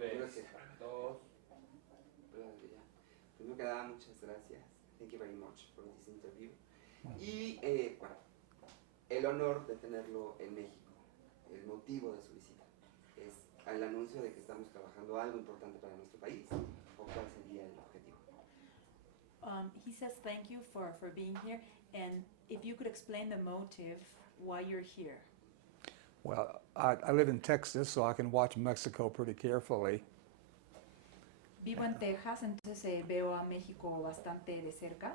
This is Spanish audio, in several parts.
Tres, dos. Primero que nada, muchas gracias. Thank you very much for this interview. Y bueno, el honor de tenerlo en México, el motivo de su visita, es el anuncio de que estamos trabajando algo importante para nuestro país, o cuál sería el objetivo. He says thank you for being here, and if you could explain the motive why you're here. Well, I live in Texas, so I can watch Mexico pretty carefully. Vivo en Texas, entonces veo a México bastante de cerca.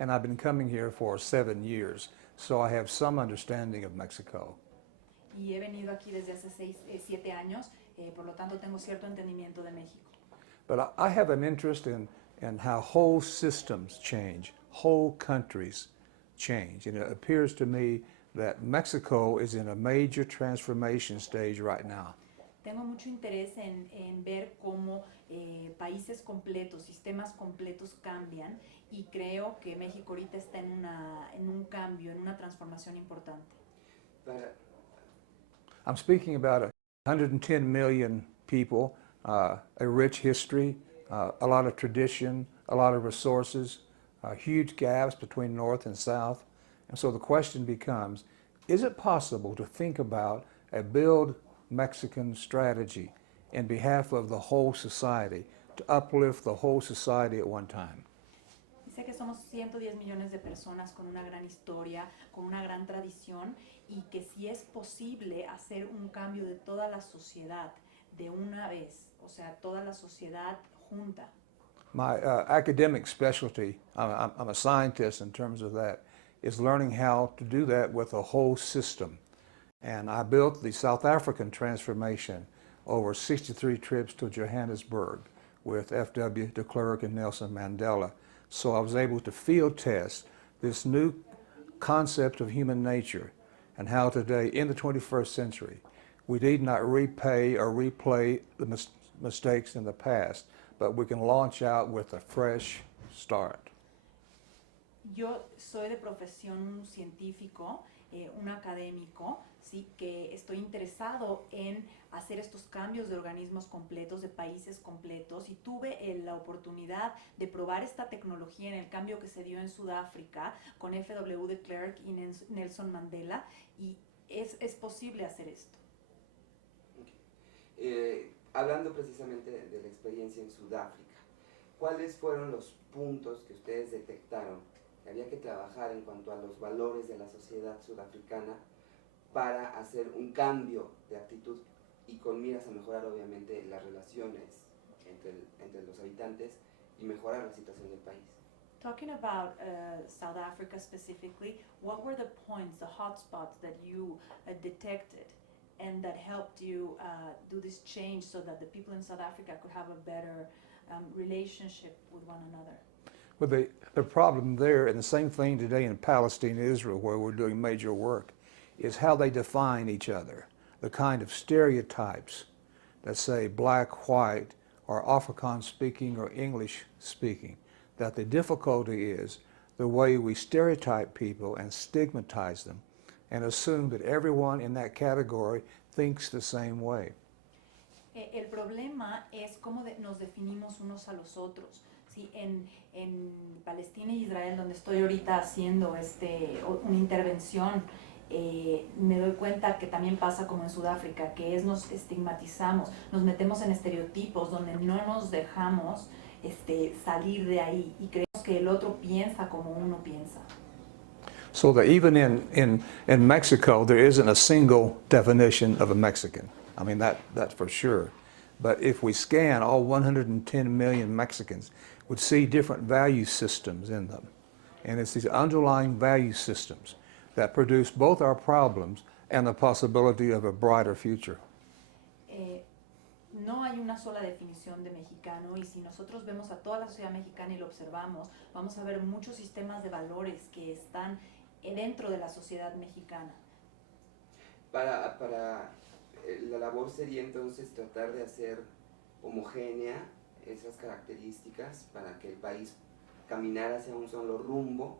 And I've been coming here for 7 years, so I have some understanding of Mexico. Y he venido aquí desde hace 7 años, por lo tanto tengo cierto entendimiento de México. But I have an interest in how whole systems change, whole countries change. And it appears to me that Mexico is in a major transformation stage right now. Tengo mucho interés en ver cómo países completos, sistemas completos cambian, y creo que México ahorita está en un cambio, en una transformación importante. I'm speaking about 110 million people, a rich history, a lot of tradition, a lot of resources, huge gaps between North and South. And so the question becomes, is it possible to think about a Build Mexican strategy in behalf of the whole society, to uplift the whole society at one time? Dice que somos 110 millones de personas con una gran historia, con una gran tradición, y que si es posible hacer un cambio de toda la sociedad de una vez, o sea, toda la sociedad junta. My academic specialty, I'm a scientist in terms of that, is learning how to do that with a whole system. And I built the South African transformation over 63 trips to Johannesburg with F.W. de Klerk and Nelson Mandela. So I was able to field test this new concept of human nature and how today, in the 21st century, we need not repay or replay the mistakes in the past, but we can launch out with a fresh start. Yo soy de profesión un científico, un académico, sí, que estoy interesado en hacer estos cambios de organismos completos, de países completos, y tuve la oportunidad de probar esta tecnología en el cambio que se dio en Sudáfrica con F.W. de Klerk y Nelson Mandela, y es posible hacer esto. Okay. Hablando precisamente de la experiencia en Sudáfrica, ¿cuáles fueron los puntos que ustedes detectaron que había que trabajar en cuanto a los valores de la sociedad sudafricana para hacer un cambio de actitud y con miras a mejorar obviamente las relaciones entre los habitantes y mejorar la situación del país? Talking about South Africa specifically, what were the points, the hotspots that you detected and that helped you do this change so that the people in South Africa could have a better relationship with one another? Well, the problem there, and the same thing today in Palestine and Israel, where we're doing major work, is how they define each other. The kind of stereotypes that say black, white, or Afrikaans speaking or English speaking. That the difficulty is the way we stereotype people and stigmatize them and assume that everyone in that category thinks the same way. El problema es cómo nos definimos unos a los otros. Sí, en Palestina y Israel, donde estoy ahorita haciendo una intervención, me doy cuenta que también pasa como en Sudáfrica, que nos estigmatizamos, nos metemos en estereotipos donde no nos dejamos salir de ahí y creemos que el otro piensa como uno piensa. So that even in Mexico, there isn't a single definition of a Mexican. I mean, that's for sure. But if we scan all 110 million Mexicans, would see different value systems in them. And it's these underlying value systems that produce both our problems and the possibility of a brighter future. No hay una sola definición de mexicano, y si nosotros vemos a toda la sociedad mexicana y lo observamos, vamos a ver muchos sistemas de valores que están dentro de la sociedad mexicana. La labor sería entonces tratar de hacer homogénea esas características para que el país caminara hacia un solo rumbo,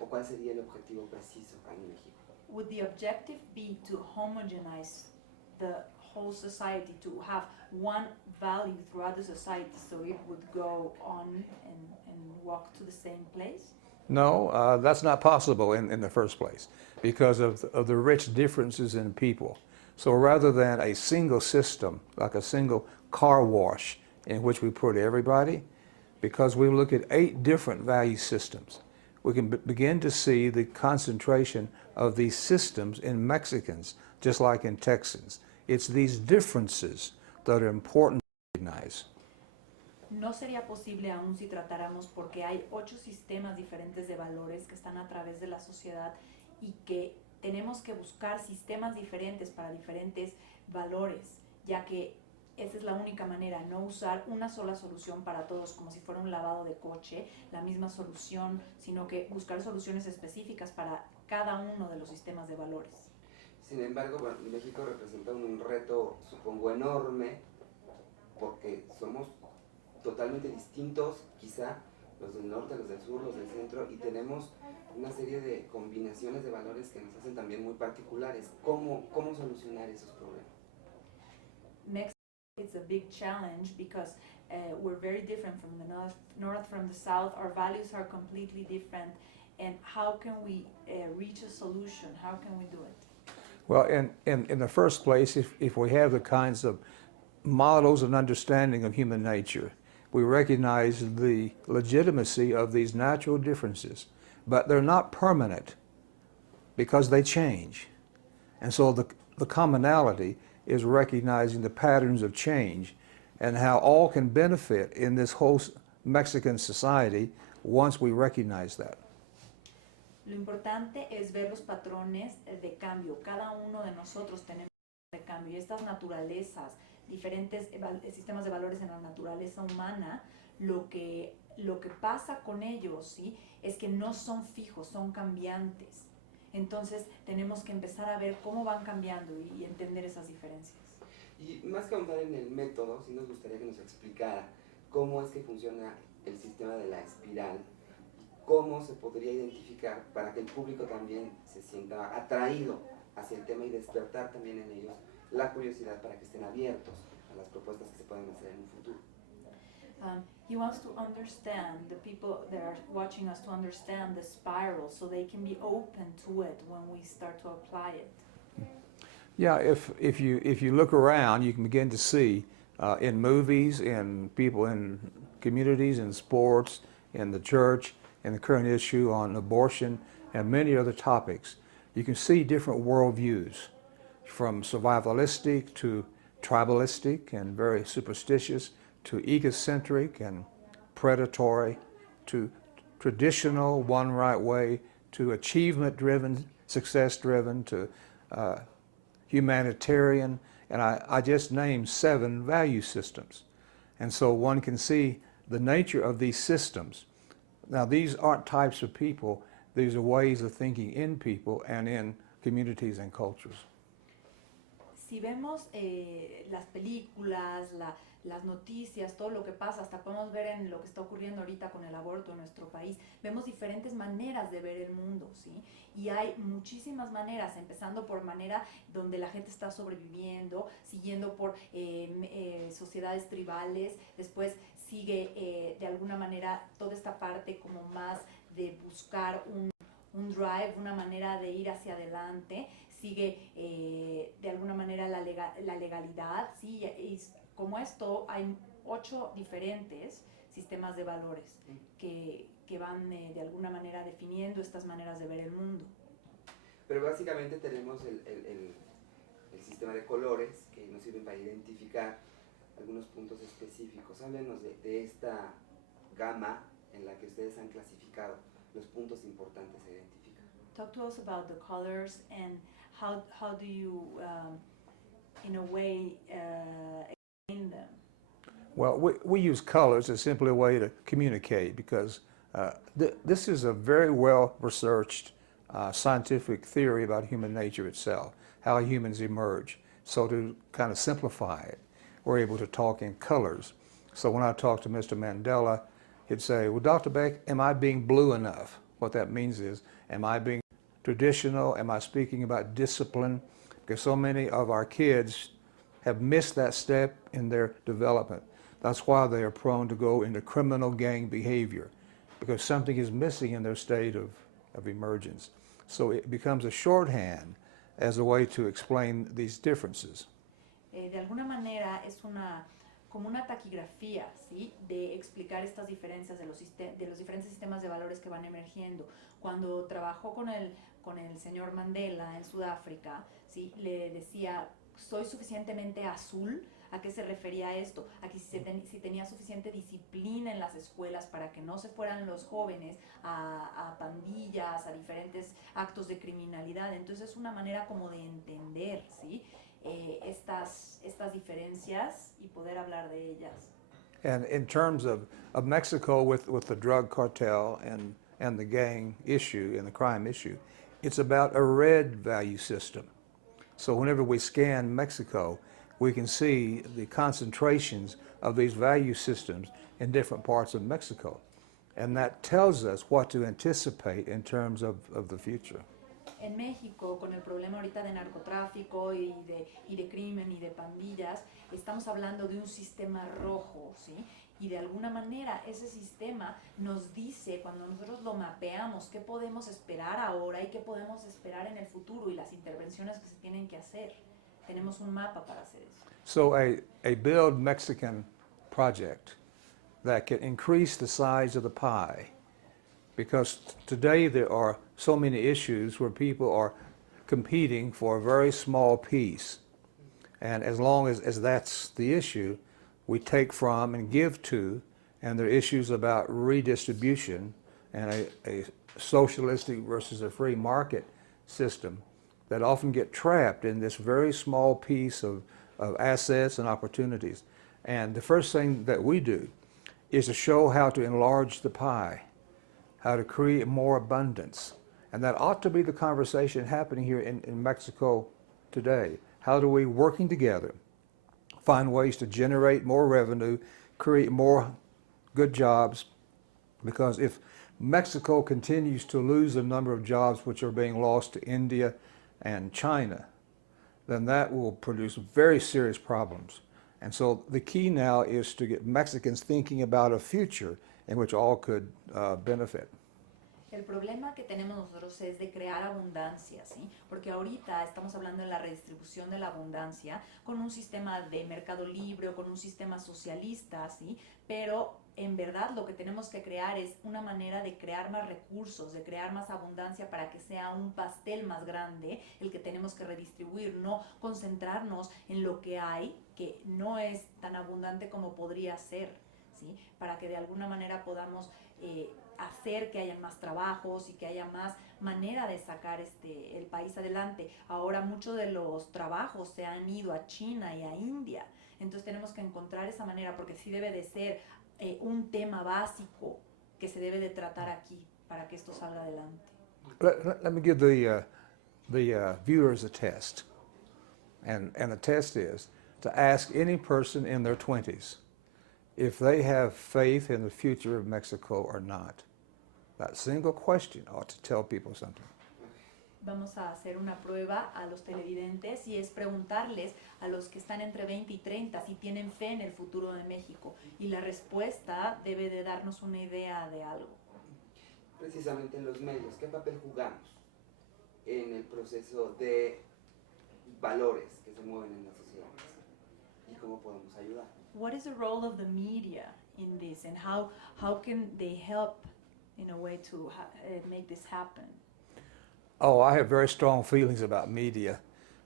o cuál sería el objetivo preciso acá en México? Would the objective be to homogenize the whole society, to have one value throughout the society so it would go on and walk to the same place? No, that's not possible in the first place because of the rich differences in people. So rather than a single system, like a single car wash in which we put everybody, because we look at 8 different value systems, we can begin to see the concentration of these systems in Mexicans, just like in Texans. It's these differences that are important to recognize. No sería posible aún si tratáramos porque hay 8 sistemas diferentes de valores que están a través de la sociedad y que tenemos que buscar sistemas diferentes para diferentes valores, ya que esa es la única manera, no usar una sola solución para todos como si fuera un lavado de coche, la misma solución, sino que buscar soluciones específicas para cada uno de los sistemas de valores. Sin embargo, bueno, México representa un reto, supongo, enorme, porque somos totalmente distintos, quizá, los del norte, los del sur, los del centro, y tenemos una serie de combinaciones de valores que nos hacen también muy particulares. ¿Cómo solucionar esos problemas? Mexico is a big challenge because we're very different from the north from the south. Our values are completely different. And how can we reach a solution? How can we do it? Well, in the first place, if we have the kinds of models and understanding of human nature, we recognize the legitimacy of these natural differences, but they're not permanent because they change. And so the commonality is recognizing the patterns of change and how all can benefit in this whole Mexican society once we recognize that. Lo importante es ver los patrones de cambio. Cada uno de nosotros tenemos de cambio y estas naturalezas, diferentes sistemas de valores en la naturaleza humana, lo que pasa con ellos, ¿sí?, es que no son fijos, son cambiantes. Entonces tenemos que empezar a ver cómo van cambiando y entender esas diferencias. Y más que ahondar en el método, sí nos gustaría que nos explicara cómo es que funciona el sistema de la espiral y cómo se podría identificar para que el público también se sienta atraído hacia el tema y despertar también en ellos la curiosidad para que estén abiertos a las propuestas que se pueden hacer en un futuro. He wants to understand, the people that are watching us, to understand the spiral so they can be open to it when we start to apply it. Yeah, if you look around, you can begin to see in movies, in people in communities, in sports, in the church, in the current issue on abortion, and many other topics, you can see different worldviews, from survivalistic to tribalistic and very superstitious, to egocentric and predatory, to traditional, one right way, to achievement-driven, success-driven, to humanitarian, and I just named 7 value systems. And so one can see the nature of these systems. Now, these aren't types of people, these are ways of thinking in people and in communities and cultures. Si vemos las películas, las noticias, todo lo que pasa, hasta podemos ver en lo que está ocurriendo ahorita con el aborto en nuestro país, vemos diferentes maneras de ver el mundo, ¿sí? Y hay muchísimas maneras, empezando por manera donde la gente está sobreviviendo, siguiendo por sociedades tribales, después sigue de alguna manera toda esta parte como más de buscar un drive, una manera de ir hacia adelante, sigue de alguna manera la legalidad, ¿sí? Y como esto hay 8 diferentes sistemas de valores que van de alguna manera definiendo estas maneras de ver el mundo. Pero básicamente tenemos el sistema de colores que nos sirven para identificar algunos puntos específicos. Háblenos de esta gama en la que ustedes han clasificado los puntos importantes a identificar. Talk to us about the colors and how do you, in a way, explain them? Well, we use colors as simply a way to communicate because this is a very well-researched scientific theory about human nature itself, how humans emerge. So to kind of simplify it, we're able to talk in colors. So when I talk to Mr. Mandela, he'd say, well, Dr. Beck, am I being blue enough? What that means is, am I being traditional? Am I speaking about discipline? Because so many of our kids have missed that step in their development. That's why they are prone to go into criminal gang behavior, because something is missing in their state of emergence. So it becomes a shorthand as a way to explain these differences. De alguna manera es como una taquigrafía, ¿sí? De explicar estas diferencias de los diferentes sistemas de valores que van emergiendo. Cuando trabajó con el señor Mandela en Sudáfrica, ¿sí? Le decía, ¿soy suficientemente azul? ¿A qué se refería esto? A que si tenía suficiente disciplina en las escuelas para que no se fueran los jóvenes a pandillas, a diferentes actos de criminalidad. Entonces es una manera como de entender, ¿sí? Estas diferencias y poder hablar de ellas. And in terms of Mexico with the drug cartel and the gang issue and the crime issue, it's about a red value system. So whenever we scan Mexico, we can see the concentrations of these value systems in different parts of Mexico. And that tells us what to anticipate in terms of the future. En México, con el problema ahorita de narcotráfico y de crimen y de pandillas, estamos hablando de un sistema rojo, ¿sí? Y de alguna manera ese sistema nos dice, cuando nosotros lo mapeamos, qué podemos esperar ahora y qué podemos esperar en el futuro y las intervenciones que se tienen que hacer. Tenemos un mapa para hacer eso. So a Build Mexican project that can increase the size of the pie, because today there are so many issues where people are competing for a very small piece. And as long as that's the issue, we take from and give to, and there are issues about redistribution and a socialistic versus a free market system that often get trapped in this very small piece of assets and opportunities. And the first thing that we do is to show how to enlarge the pie, how to create more abundance. And that ought to be the conversation happening here in Mexico today. How do we, working together, find ways to generate more revenue, create more good jobs? Because if Mexico continues to lose the number of jobs which are being lost to India and China, then that will produce very serious problems. And so the key now is to get Mexicans thinking about a future in which all could benefit. El problema que tenemos nosotros es de crear abundancia, ¿sí? Porque ahorita estamos hablando de la redistribución de la abundancia con un sistema de mercado libre o con un sistema socialista, ¿sí? Pero en verdad lo que tenemos que crear es una manera de crear más recursos, de crear más abundancia para que sea un pastel más grande el que tenemos que redistribuir, no concentrarnos en lo que hay, que no es tan abundante como podría ser, ¿sí? Para que de alguna manera podamos hacer que haya más trabajos y que haya más manera de sacar el país adelante. Ahora muchos de los trabajos se han ido a China y a India, entonces tenemos que encontrar esa manera porque sí debe de ser un tema básico que se debe de tratar aquí para que esto salga adelante. Let me give the viewers a test. And the test is to ask any person in their 20s if they have faith in the future of Mexico or not. That single question ought to tell people something. Vamos a hacer una prueba a los televidentes y es preguntarles a los que están entre 20 y 30 si tienen fe en el futuro de México. Y la respuesta debe de darnos una idea de algo. Precisamente en los medios, ¿qué papel jugamos en el proceso de valores que se mueven en la sociedad mexicana? ¿Y cómo podemos ayudar? What is the role of the media in this and how can they help in a way to make this happen? Oh, I have very strong feelings about media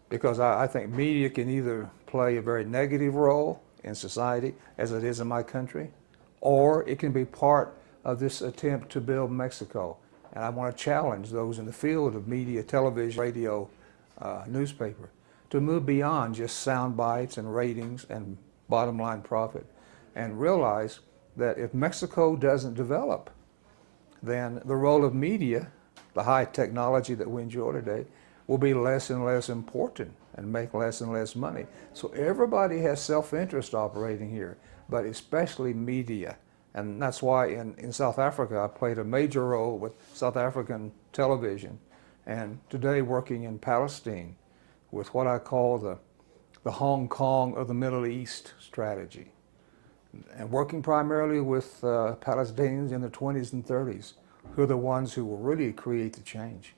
because I think media can either play a very negative role in society, as it is in my country, or it can be part of this attempt to build Mexico. And I want to challenge those in the field of media, television, radio, newspaper, to move beyond just sound bites and ratings and bottom line profit, and realize that if Mexico doesn't develop, then the role of media, the high technology that we enjoy today, will be less and less important and make less and less money. So everybody has self-interest operating here, but especially media. And that's why in South Africa I played a major role with South African television, and today working in Palestine with what I call the Hong Kong of the Middle East strategy, and working primarily with Palestinians in the 20s and 30s, who are the ones who will really create the change.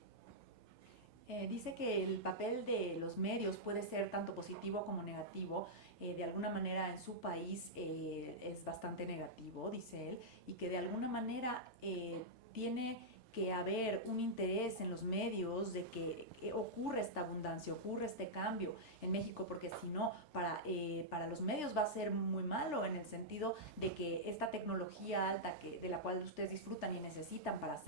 Dice que el papel de los medios puede ser tanto positivo como negativo. De alguna manera en su país es bastante negativo, dice él, y que de alguna manera tiene que haber un interés en los medios de que ocurra esta abundancia, ocurra este cambio en México, porque si no, para los medios va a ser muy malo, en el sentido de que esta tecnología alta de la cual ustedes disfrutan y necesitan para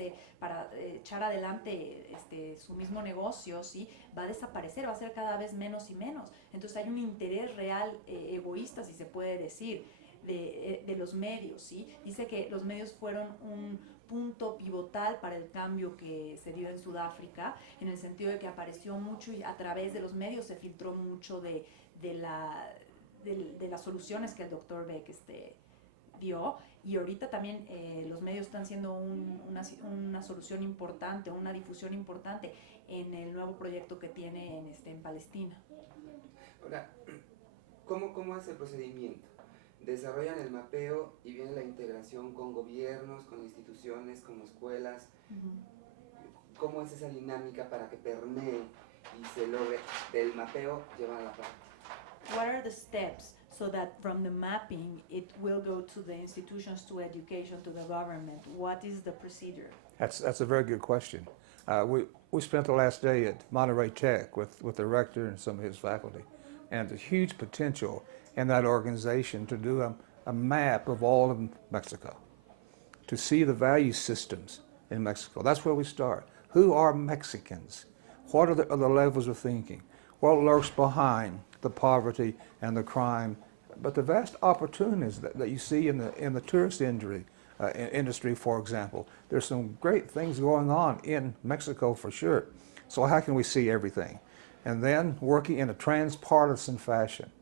echar adelante su mismo negocio, ¿sí? Va a desaparecer, va a ser cada vez menos y menos. Entonces hay un interés real, egoísta, si se puede decir, de los medios, ¿sí? Dice que los medios fueron un punto pivotal para el cambio que se dio en Sudáfrica, en el sentido de que apareció mucho y a través de los medios se filtró mucho de las soluciones que el doctor Beck dio, y ahorita también los medios están siendo una solución importante, una difusión importante en el nuevo proyecto que tiene en Palestina. Ahora, ¿cómo es el procedimiento? Desarrollan el mapeo y viene la integración con gobiernos, con instituciones, con escuelas. ¿Cómo es esa dinámica para que permee y se logre del mapeo llevar a la práctica? What are the steps so that from the mapping it will go to the institutions, to education, to the government? What is the procedure? That's a very good question. We spent the last day at Monterey Tech with the rector and some of his faculty, and there's huge potential in that organization to do a map of all of Mexico, to see the value systems in Mexico. That's where we start. Who are Mexicans? What are the levels of thinking? What lurks behind the poverty and the crime? But the vast opportunities that you see in the tourist industry, for example. There's some great things going on in Mexico for sure. So how can we see everything? And then working in a transpartisan fashion.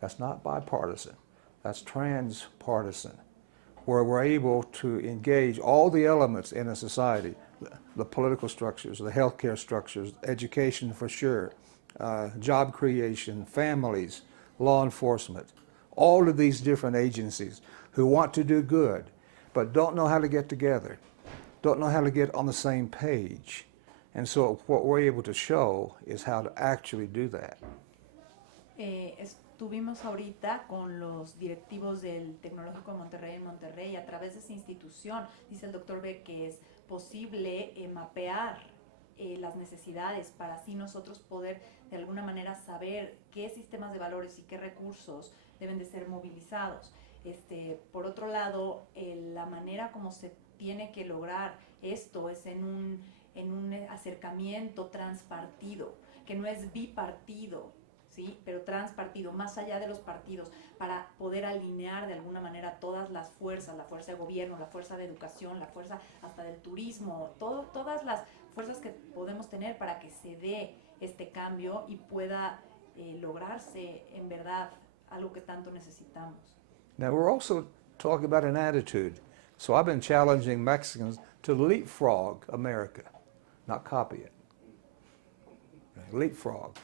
That's not bipartisan, that's transpartisan, where we're able to engage all the elements in a society, the political structures, the healthcare structures, education for sure, job creation, families, law enforcement, all of these different agencies who want to do good, but don't know how to get together, don't know how to get on the same page. And so what we're able to show is how to actually do that. Estuvimos ahorita con los directivos del Tecnológico de Monterrey en Monterrey. A través de esa institución, dice el doctor Beck, que es posible mapear las necesidades para así nosotros poder de alguna manera saber qué sistemas de valores y qué recursos deben de ser movilizados. Por otro lado, la manera como se tiene que lograr esto es en un acercamiento transpartido, que no es bipartido, ¿sí? Pero transpartido, más allá de los partidos, para poder alinear de alguna manera todas las fuerzas, la fuerza de gobierno, la fuerza de educación, la fuerza hasta del turismo, todas las fuerzas que podemos tener para que se dé este cambio y pueda lograrse en verdad algo que tanto necesitamos. Now we're also talking about an attitude. So I've been challenging Mexicans to leapfrog America, not copy it. Leapfrog.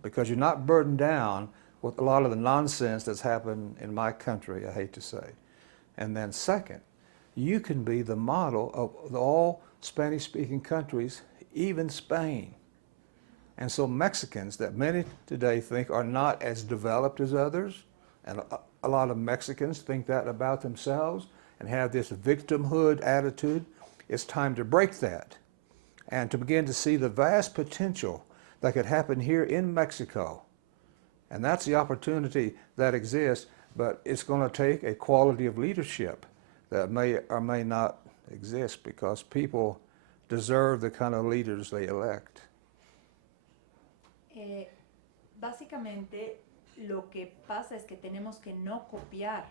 Because you're not burdened down with a lot of the nonsense that's happened in my country, I hate to say. And then second, you can be the model of all Spanish-speaking countries, even Spain. And so Mexicans that many today think are not as developed as others, and a lot of Mexicans think that about themselves and have this victimhood attitude, it's time to break that and to begin to see the vast potential that could happen here in Mexico. And that's the opportunity that exists, but it's going to take a quality of leadership that may or may not exist because people deserve the kind of leaders they elect. Básicamente lo que pasa es que tenemos que no copiar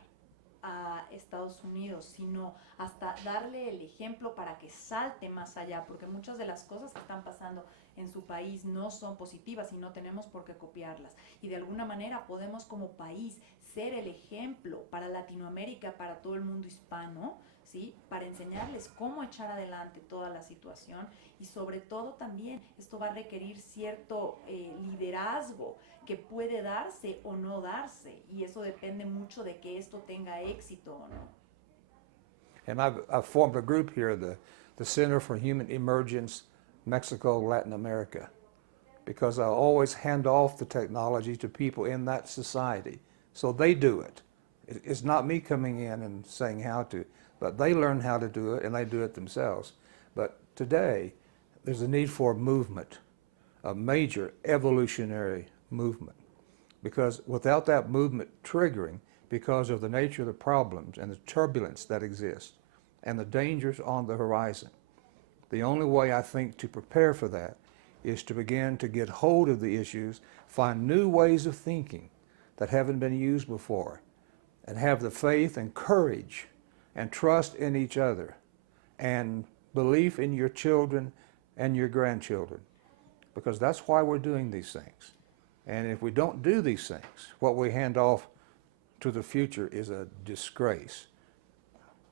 a Estados Unidos, sino hasta darle el ejemplo para que salte más allá, porque muchas de las cosas que están pasando en su país no son positivas y no tenemos por qué copiarlas. Y de alguna manera podemos como país ser el ejemplo para Latinoamérica, para todo el mundo hispano, ¿sí? Para enseñarles cómo echar adelante toda la situación y sobre todo también esto va a requerir cierto liderazgo que puede darse o no darse y eso depende mucho de que esto tenga éxito o no. And I've formed a group here, the Center for Human Emergence, Mexico, Latin America, because I always hand off the technology to people in that society. So they do it. It's not me coming in and saying how to, but they learn how to do it and they do it themselves. But today, there's a need for a movement, a major evolutionary movement, because without that movement triggering, because of the nature of the problems and the turbulence that exists and the dangers on the horizon, the only way I think to prepare for that is to begin to get hold of the issues, find new ways of thinking that haven't been used before, and have the faith and courage and trust in each other and belief in your children and your grandchildren, because that's why we're doing these things. And if we don't do these things, what we hand off to the future is a disgrace.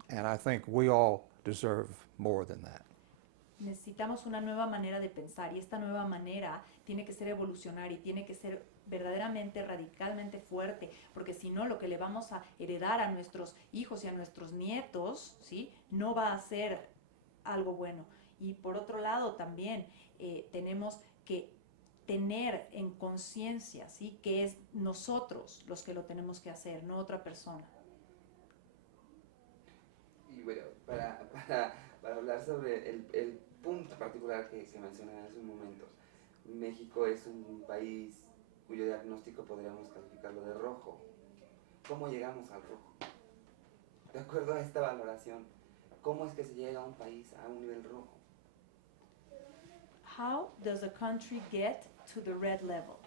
And I think we all deserve more than that. Necesitamos una nueva manera de pensar y esta nueva manera tiene que ser evolucionaria y tiene que ser verdaderamente, radicalmente fuerte, porque si no, lo que le vamos a heredar a nuestros hijos y a nuestros nietos, ¿sí? No va a ser algo bueno. Y por otro lado también tenemos que tener en conciencia, ¿sí? Que es nosotros los que lo tenemos que hacer, no otra persona. Y bueno, para hablar sobre el punto particular que se menciona hace un momento, México es un país cuyo diagnóstico podríamos calificarlo de rojo. ¿Cómo llegamos al rojo? De acuerdo a esta valoración, ¿cómo es que se llega a un país a un nivel rojo? How does a country get to the red level?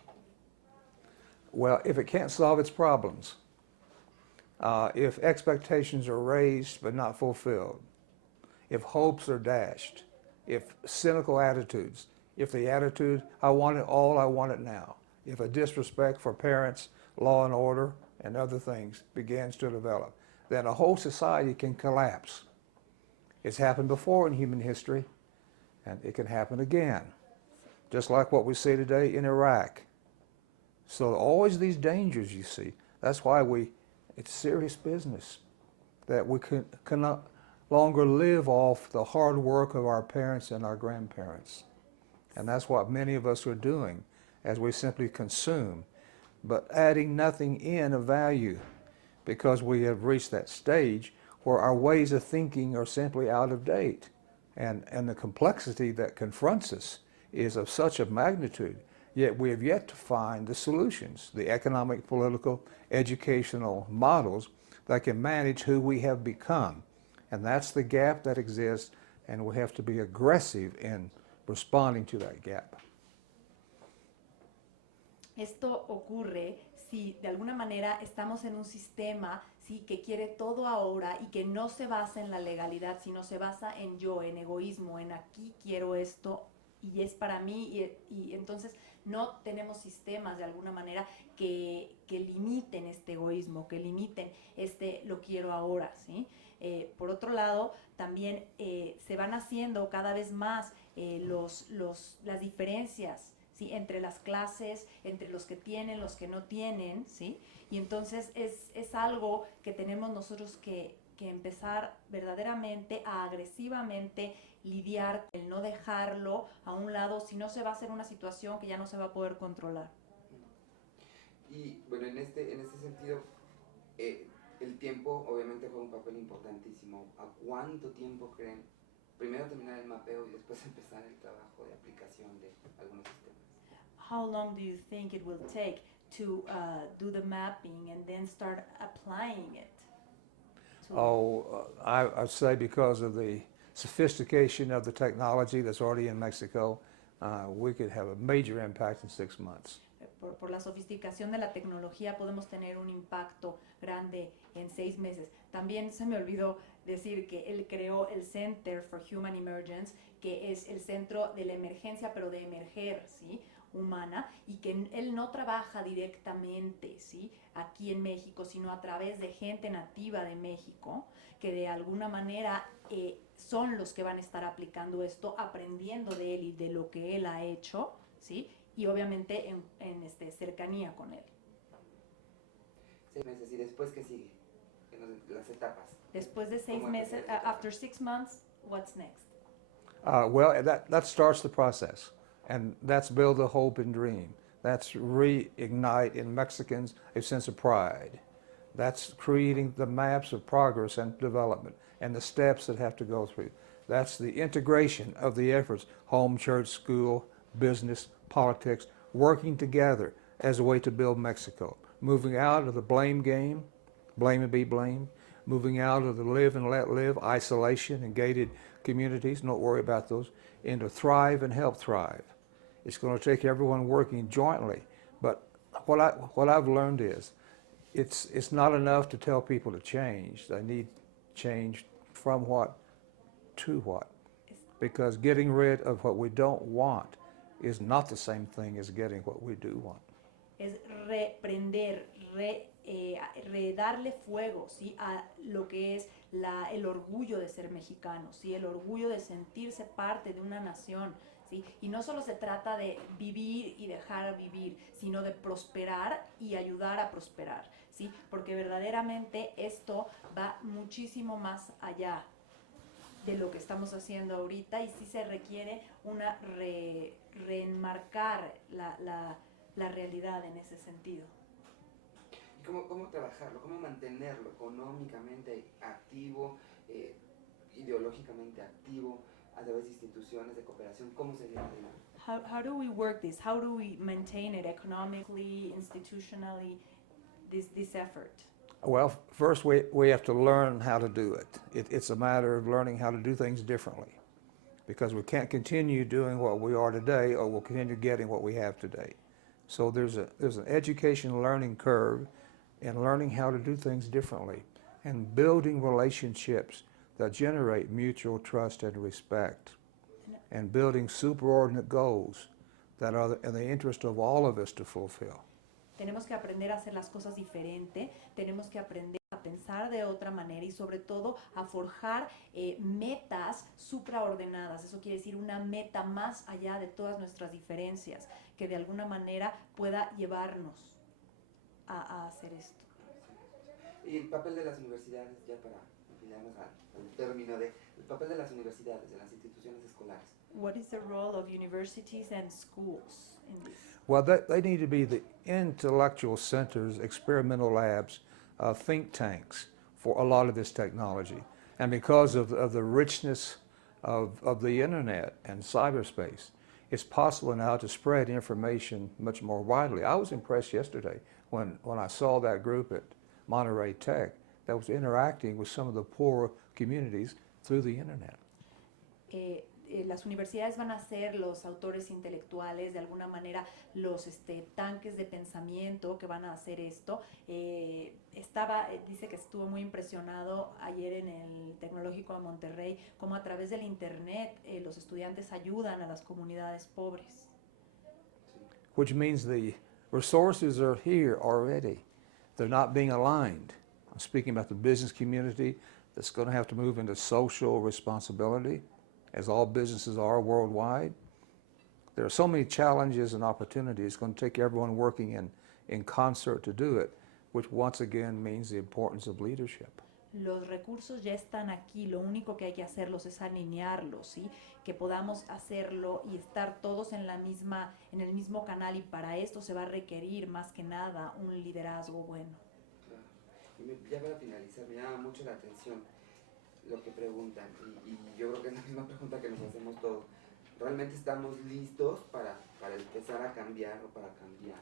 Well, if it can't solve its problems, if expectations are raised but not fulfilled, if hopes are dashed, if cynical attitudes, if the attitude, I want it all, I want it now, if a disrespect for parents, law and order, and other things begins to develop, then a whole society can collapse. It's happened before in human history, and it can happen again, just like what we see today in Iraq. So always these dangers you see. That's why it's serious business, that we can no longer live off the hard work of our parents and our grandparents. And that's what many of us are doing as we simply consume, but adding nothing in of value, because we have reached that stage where our ways of thinking are simply out of date. And the complexity that confronts us is of such a magnitude, yet we have yet to find the solutions, the economic, political, educational models that can manage who we have become. And that's the gap that exists, and we have to be aggressive in responding to that gap. Esto ocurre si de alguna manera estamos en un sistema, ¿sí? Que quiere todo ahora y que no se basa en la legalidad, sino se basa en yo, en egoísmo, en aquí quiero esto y es para mí y entonces no tenemos sistemas de alguna manera que limiten este egoísmo, que limiten este lo quiero ahora, ¿sí? Por otro lado, también se van haciendo cada vez más las diferencias, ¿sí? Entre las clases, entre los que tienen, los que no tienen, ¿sí? Y entonces es algo que tenemos nosotros que empezar verdaderamente a agresivamente lidiar, el no dejarlo a un lado, si no se va a hacer una situación que ya no se va a poder controlar. Y bueno, en este sentido, el tiempo obviamente juega un papel importantísimo. ¿A cuánto tiempo creen primero terminar el mapeo y después empezar el trabajo de aplicación de algunos sistemas? How long do you think it will take to do the mapping and then start applying it? I'd say because of the sophistication of the technology that's already in Mexico, we could have a major impact in 6 months. Por la sofisticación de la tecnología podemos tener un impacto grande en 6 meses. También se me olvidó decir que él creó el Center for Human Emergence, que es el centro de la emergencia, pero de emerger, ¿sí? humana y que él no trabaja directamente, ¿sí? Aquí en México, sino a través de gente nativa de México, que de alguna manera son los que van a estar aplicando esto, aprendiendo de él y de lo que él ha hecho, ¿sí? Y obviamente en cercanía con él. 6 meses, ¿y después qué sigue? Las etapas. Después de 6 ¿Cómo meses, aprender? after 6 months, what's next? Well, that starts the process, and that's build a hope and dream. That's reignite in Mexicans a sense of pride. That's creating the maps of progress and development and the steps that have to go through. That's the integration of the efforts, home, church, school, business, politics, working together as a way to build Mexico. Moving out of the blame game, blame and be blamed, moving out of the live and let live, isolation and gated communities, don't worry about those, into thrive and help thrive. It's going to take everyone working jointly. But what I've learned is it's not enough to tell people to change. They need change from what to what. Because getting rid of what we don't want is not the same thing as getting what we do want. Es reprender, darle fuego, ¿sí? A lo que es el orgullo de ser mexicano, ¿sí? El orgullo de sentirse parte de una nación, ¿sí? Y no solo se trata de vivir y dejar vivir, sino de prosperar y ayudar a prosperar, ¿sí? Porque verdaderamente esto va muchísimo más allá de lo que estamos haciendo ahorita y sí se requiere una reenmarcar la realidad en ese sentido. ¿Y cómo trabajarlo? ¿Cómo mantenerlo económicamente activo, ideológicamente activo, a través de instituciones de cooperación? ¿Cómo sería la dinámica? How do we work this? How do we maintain it economically, institutionally, this effort? Well, first we have to learn how to do it. It's a matter of learning how to do things differently, because we can't continue doing what we are today, or we'll continue getting what we have today. So there's an education learning curve in learning how to do things differently and building relationships that generate mutual trust and respect, and building superordinate goals that are in the interest of all of us to fulfill. Tenemos que aprender a hacer las cosas diferente, tenemos que aprender a pensar de otra manera y sobre todo a forjar metas supraordenadas. Eso quiere decir una meta más allá de todas nuestras diferencias, que de alguna manera pueda llevarnos a hacer esto. Y el papel de las universidades, ya para enfilarnos al término el papel de las universidades, de las instituciones escolares. What is the role of universities and schools in this? Well, they need to be the intellectual centers, experimental labs, think tanks for a lot of this technology. And because of the richness of the internet and cyberspace, it's possible now to spread information much more widely. I was impressed yesterday when I saw that group at Monterey Tech that was interacting with some of the poorer communities through the internet. Las universidades van a ser los autores intelectuales, de alguna manera los tanques de pensamiento que van a hacer esto. Dice que estuvo muy impresionado ayer en el Tecnológico de Monterrey, cómo a través del internet los estudiantes ayudan a las comunidades pobres. Which means the resources are here already. They're not being aligned. I'm speaking about the business community that's going to have to move into social responsibility, as all businesses are worldwide. There are so many challenges and opportunities. It's going to take everyone working in concert to do it, which once again means the importance of leadership. Los recursos ya están aquí, lo único que hay que hacerlos es alinearlos, ¿sí? Que podamos hacerlo y estar todos en el mismo canal, y para esto se va a requerir más que nada un liderazgo bueno. Claro. Y ya para finalizar, me llama mucho la atención lo que preguntan, y yo creo que es la misma pregunta que nos hacemos todos. ¿Realmente estamos listos para empezar a cambiar o para cambiar?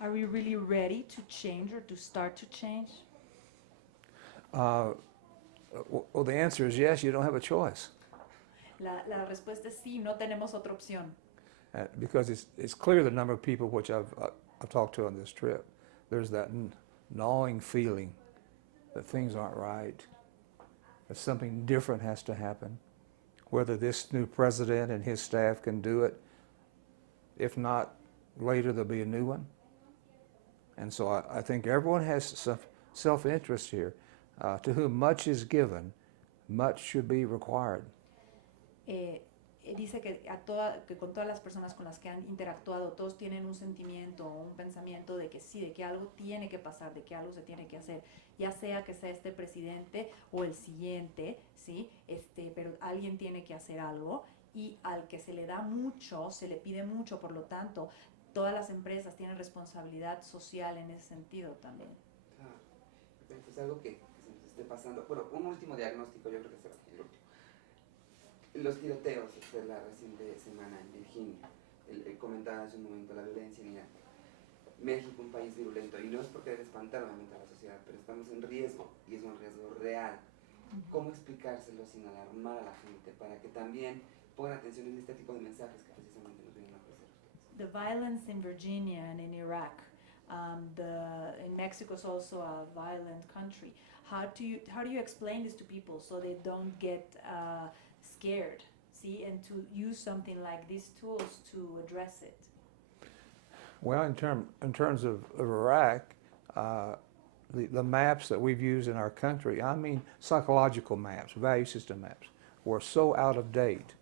Are we really ready to change or to start to change? Well, the answer is yes, you don't have a choice. La respuesta es sí, no tenemos otra opción. Because it's clear the number of people which I've talked to on this trip, there's that gnawing feeling that things aren't right, that something different has to happen. Whether this new president and his staff can do it, if not, later there'll be a new one. And so I think everyone has some self-interest here. To whom much is given, much should be required. Dice que, que con todas las personas con las que han interactuado, todos tienen un sentimiento o un pensamiento de que sí, de que algo tiene que pasar, de que algo se tiene que hacer, ya sea que sea este presidente o el siguiente, ¿sí? Pero alguien tiene que hacer algo, y al que se le da mucho, se le pide mucho, por lo tanto, todas las empresas tienen responsabilidad social en ese sentido también. Claro. Pues algo que se nos esté pasando. Bueno, un último diagnóstico, yo creo que será el último. Los tiroteos de la reciente semana en Virginia, comentaba hace un momento la violencia en Irak. México, un país virulento, y no es por querer espantar obviamente a la sociedad, pero estamos en riesgo, y es un riesgo real. ¿Cómo explicárselo sin alarmar a la gente para que también pongan atención en este tipo de mensajes que precisamente nos vienen a ofrecer ustedes? The violence in Virginia and in Iraq, in Mexico is also a violent country. How do you explain this to people so they don't get scared, see, and to use something like these tools to address it? Well, in terms of Iraq, the maps that we've used in our country, I mean psychological maps, value system maps, were so out of date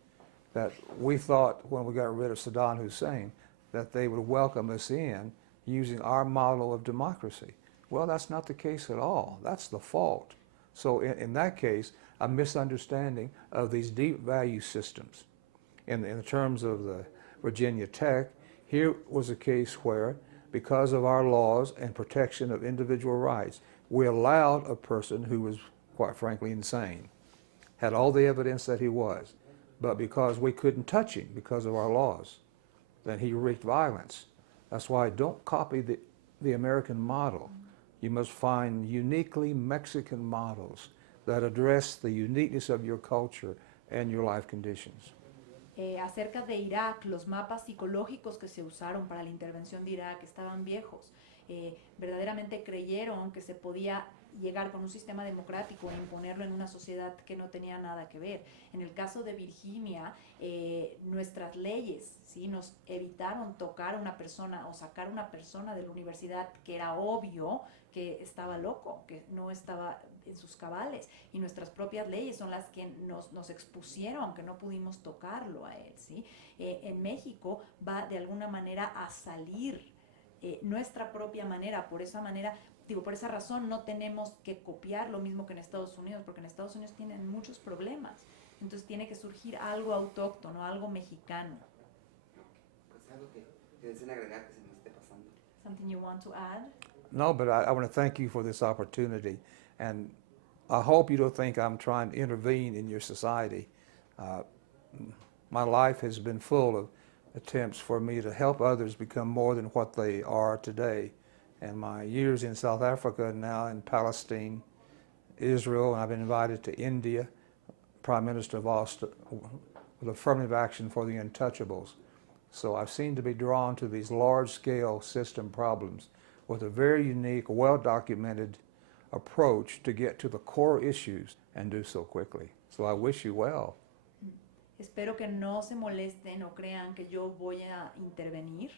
that we thought when we got rid of Saddam Hussein that they would welcome us in using our model of democracy. Well, that's not the case at all. That's the fault. So in that case, a misunderstanding of these deep value systems. In the terms of the Virginia Tech, here was a case where, because of our laws and protection of individual rights, we allowed a person who was, quite frankly, insane, had all the evidence that he was, but because we couldn't touch him because of our laws, then he wreaked violence. That's why don't copy the American model. You must find uniquely Mexican models that address the uniqueness of your culture and your life conditions. Acerca de Irak, los mapas psicológicos que se usaron para la intervención de Irak estaban viejos. Verdaderamente creyeron que se podía llegar con un sistema democrático e imponerlo en una sociedad que no tenía nada que ver. En el caso de Virginia, nuestras leyes, ¿sí?, nos evitaron tocar a una persona o sacar a una persona de la universidad que era obvio que estaba loco, que no estaba en sus cabales, y nuestras propias leyes son las que nos expusieron, que no pudimos tocarlo a él, ¿sí? En México va de alguna manera a salir nuestra propia manera, por esa razón no tenemos que copiar lo mismo que en Estados Unidos, porque en Estados Unidos tienen muchos problemas, entonces tiene que surgir algo autóctono, algo mexicano. Pues algo que deseen agregar que se nos esté pasando. Something you want to add? No, but I want to thank you for this opportunity, and I hope you don't think I'm trying to intervene in your society. My life has been full of attempts for me to help others become more than what they are today. And my years in South Africa, now in Palestine, Israel, and I've been invited to India, Prime Minister of Austin, with affirmative action for the untouchables. So I've seemed to be drawn to these large-scale system problems with a very unique, well-documented approach to get to the core issues and do so quickly. So I wish you well. Espero que no se molesten o crean que yo voy a intervenir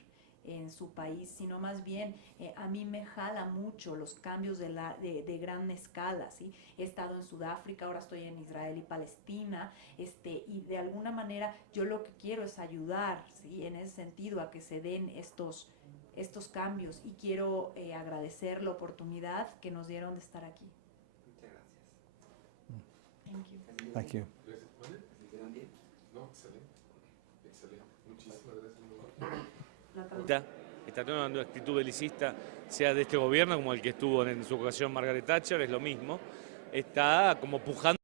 en su país, sino más bien a mí me jala mucho los cambios de gran escala, ¿sí? He estado en Sudáfrica, ahora estoy en Israel y Palestina, y de alguna manera yo lo que quiero es ayudar, ¿sí?, en ese sentido a que se den estos cambios, y quiero agradecer la oportunidad que nos dieron de estar aquí. Muchas gracias. Thank you. Thank you. ¿Se sintieron bien? No, excelente. Excelente. Muchísimas gracias. Está tomando una actitud belicista, sea de este gobierno como el que estuvo en su ocasión Margaret Thatcher, es lo mismo. Está como pujando